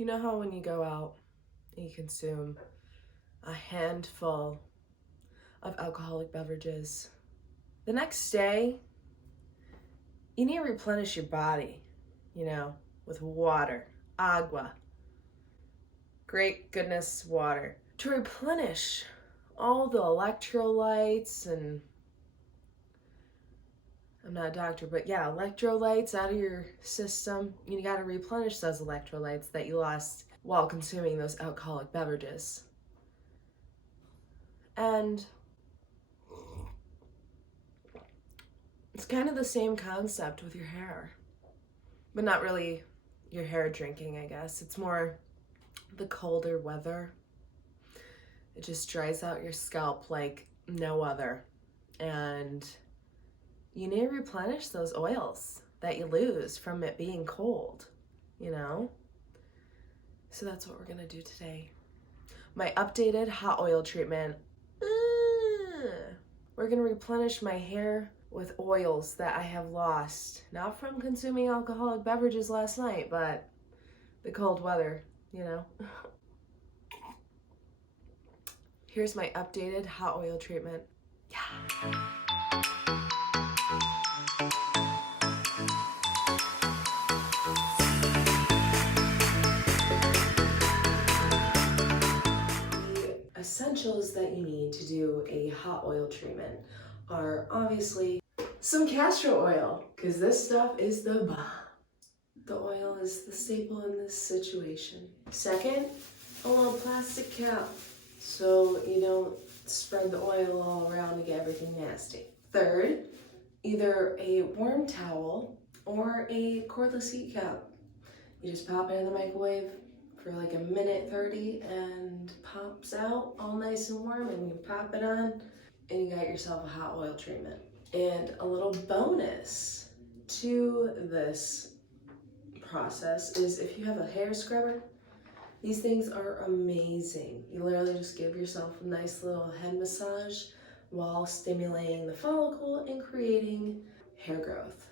You know how when you go out and you consume a handful of alcoholic beverages, the next day you need to replenish your body, with water, agua, great goodness water, to replenish all the electrolytes and, I'm not a doctor, but yeah, electrolytes out of your system. You gotta replenish those electrolytes that you lost while consuming those alcoholic beverages. And it's kind of the same concept with your hair, but not really your hair drinking, I guess. It's more the colder weather. It just dries out your scalp like no other. And you need to replenish those oils that you lose from it being cold, So that's what we're gonna do today. My updated hot oil treatment. We're gonna replenish my hair with oils that I have lost, not from consuming alcoholic beverages last night, but the cold weather, Here's my updated hot oil treatment. Yeah. Essentials that you need to do a hot oil treatment are obviously some castor oil, because this stuff is the bomb. The oil is the staple in this situation. Second, a little plastic cap so you don't spread the oil all around and get everything nasty. Third, either a warm towel or a cordless heat cap. You just pop it in the microwave for like a minute 30 and pops out all nice and warm, and you pop it on and you got yourself a hot oil treatment. And a little bonus to this process is if you have a hair scrubber, these things are amazing. You literally just give yourself a nice little head massage while stimulating the follicle and creating hair growth.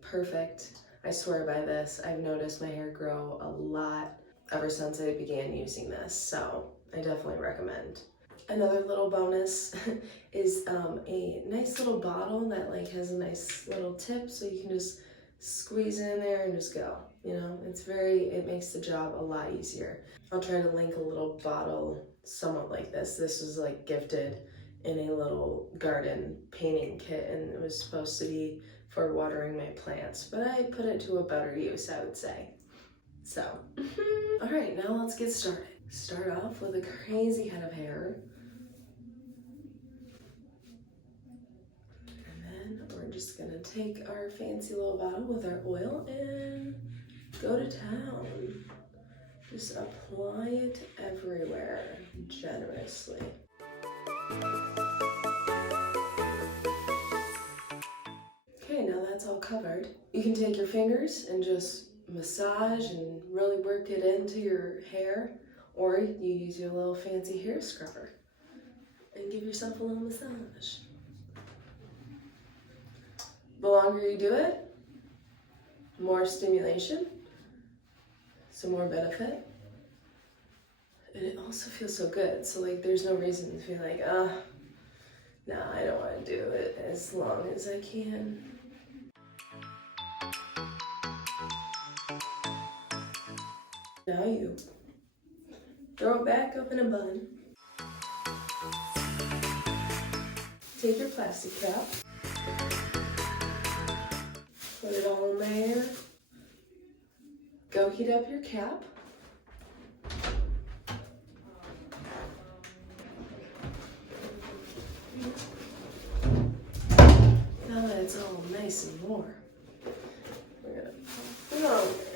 Perfect. I swear by this. I've noticed my hair grow a lot ever since I began using this, so I definitely recommend. Another little bonus is a nice little bottle that has a nice little tip, so you can just squeeze it in there and just go. It makes the job a lot easier. I'll try to link a little bottle somewhat like this. This was gifted in a little garden painting kit, and it was supposed to be for watering my plants, but I put it to a better use, I would say. So, all right, now let's get started. Start off with a crazy head of hair. And then we're just gonna take our fancy little bottle with our oil and go to town. Just apply it everywhere, generously. Okay, now that's all covered. You can take your fingers and just massage and really work it into your hair, or you use your little fancy hair scrubber and give yourself a little massage. The longer you do it, more stimulation, some more benefit, and it also feels so good. So there's no reason to feel like, no, I don't want to do it as long as I can. Now you throw it back up in a bun. Take your plastic cap, put it all in there. Go heat up your cap. Now that it's all nice and warm, we're gonna put it on there.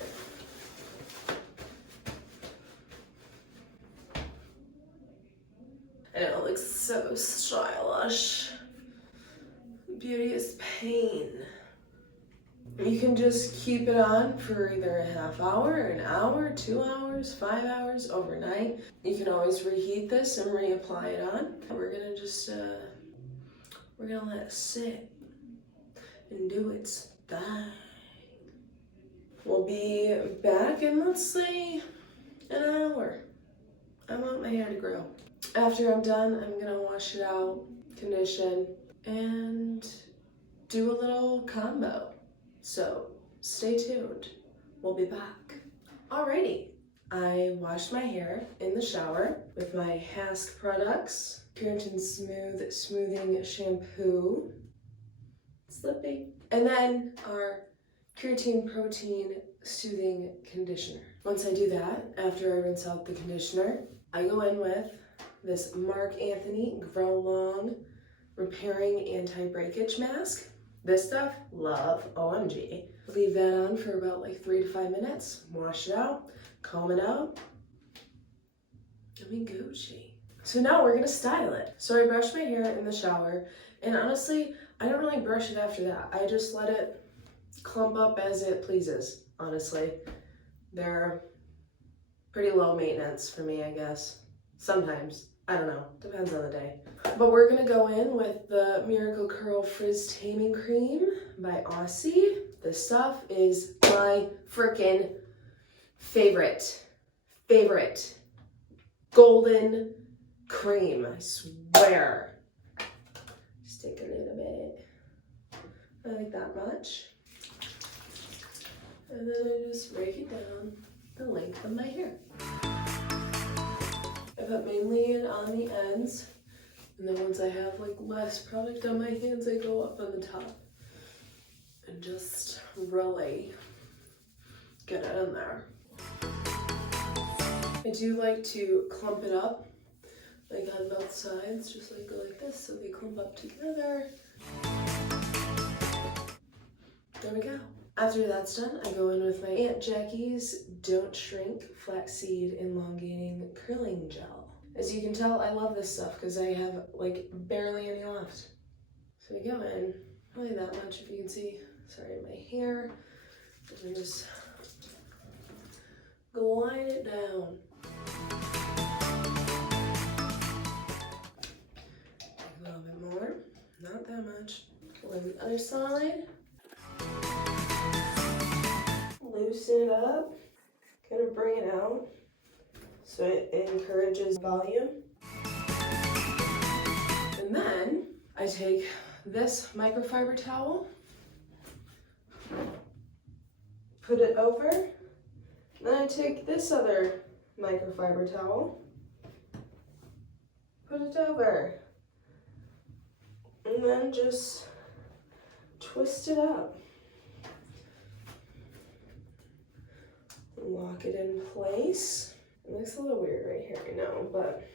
And it looks so stylish. Beauty is pain. You can just keep it on for either a half hour, an hour, 2 hours, 5 hours, overnight. You can always reheat this and reapply it on. We're gonna just, we're gonna let it sit and do its thing. We'll be back in, let's say, an hour. I want my hair to grow. After I'm done, I'm gonna wash it out, condition, and do a little combo. So stay tuned. We'll be back. Alrighty, I washed my hair in the shower with my Hask products. Keratin Smooth Smoothing Shampoo. Slippy. And then our Keratin Protein Soothing Conditioner. Once I do that, after I rinse out the conditioner, I go in with this Mark Anthony Grow Long Repairing Anti-Breakage Mask. This stuff, love, OMG. Leave that on for about like 3 to 5 minutes. Wash it out, comb it out. I mean, Gucci. So now we're gonna style it. So I brush my hair in the shower, and honestly, I don't really brush it after that. I just let it clump up as it pleases, honestly. They're pretty low maintenance for me, I guess. Sometimes. I don't know. Depends on the day. But we're going to go in with the Miracle Curl Frizz Taming Cream by Aussie. This stuff is my freaking favorite golden cream. I swear. Just take a little bit. I like that much. And then I just rake it down the length of my hair. I put mainly in on the ends, and then once I have like less product on my hands, I go up on the top and just really get it in there. I do like to clump it up, like on both sides, just like go like this, so they clump up together. There we go. After that's done, I go in with my Aunt Jackie's Don't Shrink Flaxseed Elongating Curling Gel. As you can tell, I love this stuff because I have like barely any left. So I go in, probably that much if you can see, sorry, my hair, and just glide it down. A little bit more, not that much. Go on the other side. Loosen it up, kind of bring it out so it encourages volume. And then I take this microfiber towel, put it over, then I take this other microfiber towel, put it over, and then just twist it up. Lock it in place. It looks a little weird right here, I know, but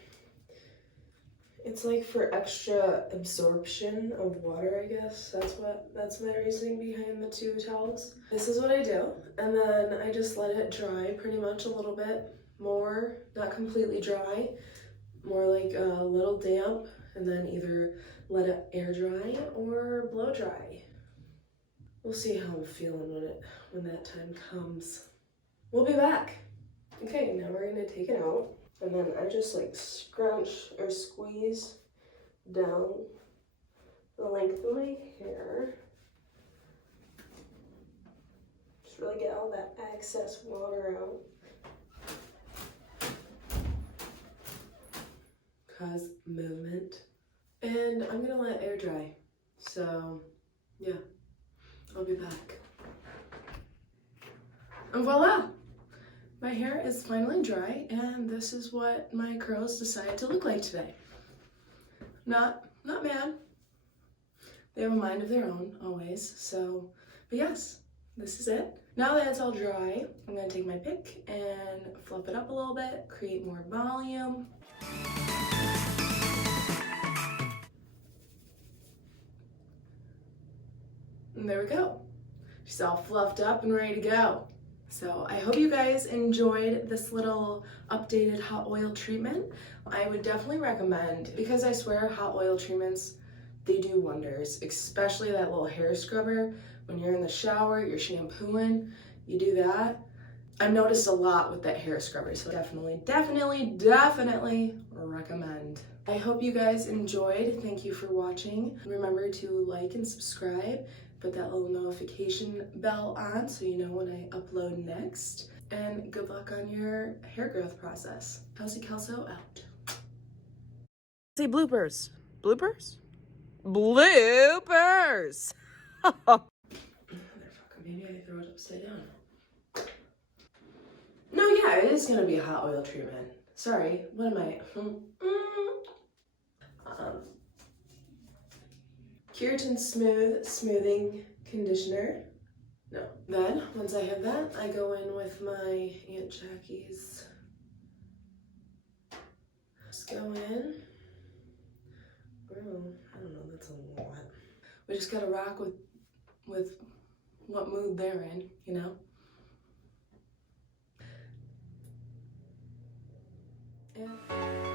it's like for extra absorption of water, I guess. That's my reasoning behind the two towels. This is what I do, and then I just let it dry pretty much a little bit more, not completely dry, more like a little damp, and then either let it air dry or blow dry. We'll see how I'm feeling when that time comes. We'll be back. Okay, now we're gonna take it out, and then I just like scrunch or squeeze down the length of my hair. Just really get all that excess water out. Cause movement. And I'm gonna let it air dry. So, yeah, I'll be back. And voila! My hair is finally dry, and this is what my curls decided to look like today. Not mad. They have a mind of their own, always. So, but yes, this is it. Now that it's all dry, I'm gonna take my pick and fluff it up a little bit, create more volume. And there we go. She's all fluffed up and ready to go. So I hope you guys enjoyed this little updated hot oil treatment. I would definitely recommend, because I swear hot oil treatments, they do wonders, especially that little hair scrubber. When you're in the shower, you're shampooing, you do that. I've noticed a lot with that hair scrubber, so definitely recommend. I hope you guys enjoyed. Thank you for watching. Remember to like and subscribe. Put that little notification bell on so you know when I upload next. And good luck on your hair growth process. Kelsey Kelso out. Say bloopers. Bloopers? Bloopers! Motherfucker, maybe I throw it upside down. No, yeah, it is gonna be a hot oil treatment. Sorry, what am I? Keratin Smooth Smoothing Conditioner. No. Then, once I have that, I go in with my Aunt Jackie's. Just go in. Oh, I don't know, that's a lot. We just gotta rock with what mood they're in, you know? Yeah.